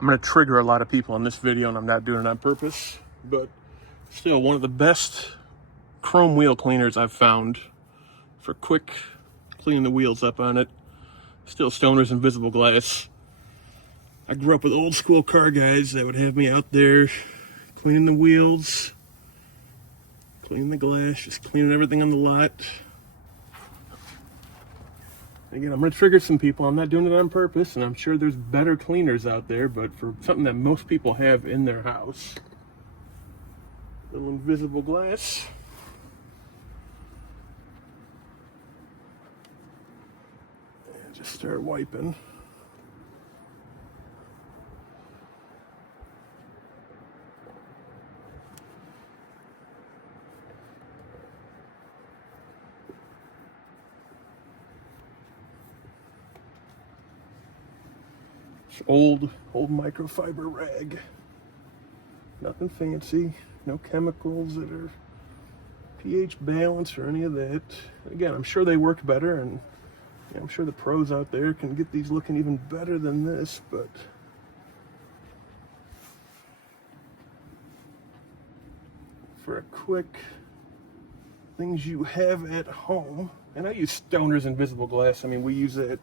I'm going to trigger a lot of people on this video, and I'm not doing it on purpose, but still one of the best chrome wheel cleaners I've found for quick cleaning the wheels up on it. Still Stoner's Invisible Glass. I grew up with old school car guys that would have me out there cleaning the wheels, cleaning the glass, just cleaning everything on the lot. Again, I'm going to trigger some people. I'm not doing it on purpose, and I'm sure there's better cleaners out there, but for something that most people have in their house, little invisible glass. And just start wiping. Old microfiber rag. Nothing fancy, no chemicals that are pH balanced or any of that. Again, I'm sure they work better, and I'm sure the pros out there can get these looking even better than this, but for a quick things you have at home, and I use Stoner's Invisible Glass. I mean, we use it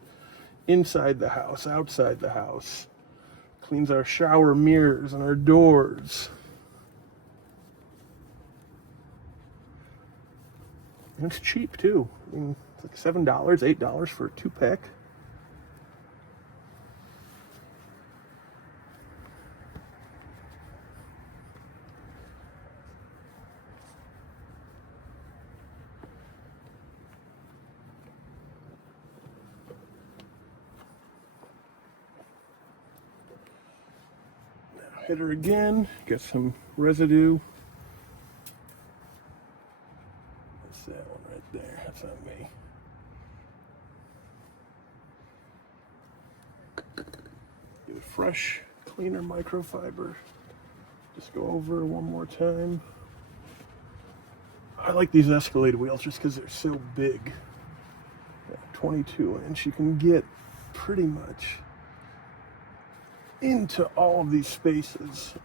inside the house, outside the house. Cleans our shower mirrors and our doors. And it's cheap too. I mean, it's like $7, $8 for a 2-pack. Hit her again, get some residue. That's that one right there, that's on me. Get a fresh, cleaner microfiber. Just go over one more time. I like these Escalade wheels just because they're so big. 22-inch, you can get pretty much into all of these spaces.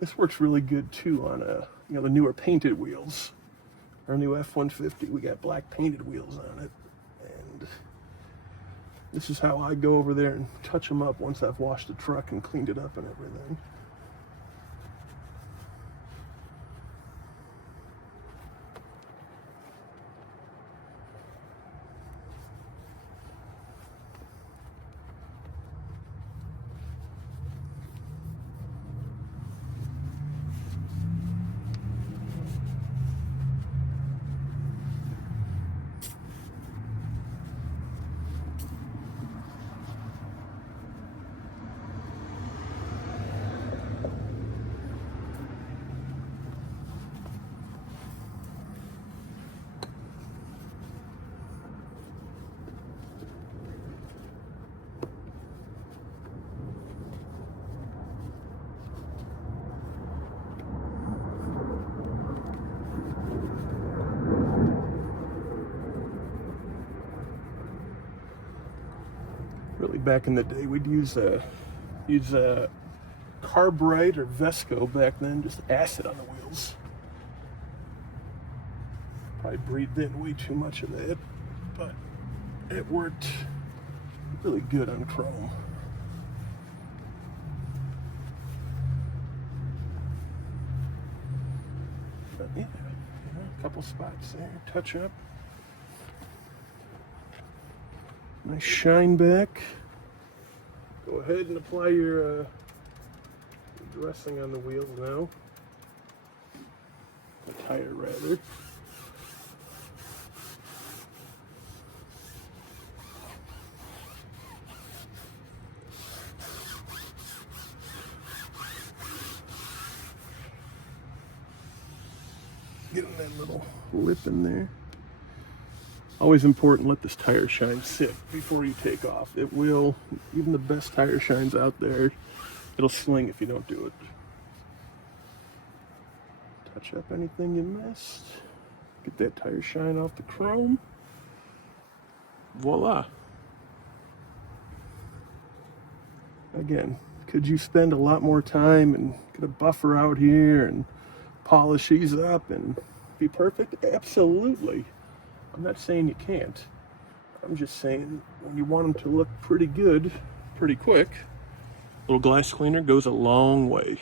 This works really good too on the newer painted wheels. Our new F-150, we got black painted wheels on it, and this is how I go over there and touch them up once I've washed the truck and cleaned it up and everything. Really, back in the day, we'd use Carbrite or Vesco back then, just acid on the wheels. Probably breathed in way too much of that, but it worked really good on chrome. But yeah, a couple spots there, touch up. Nice shine back. Go ahead and apply your dressing on the wheels now. The tire, rather. Getting that little lip in there. Always important, let this tire shine sit before you take off. It will, even the best tire shines out there, it'll sling if you don't do it. Touch up anything you missed. Get that tire shine off the chrome. Voila. Again, could you spend a lot more time and get a buffer out here and polish these up and be perfect? Absolutely. I'm not saying you can't. I'm just saying when you want them to look pretty good, pretty quick, a little glass cleaner goes a long way.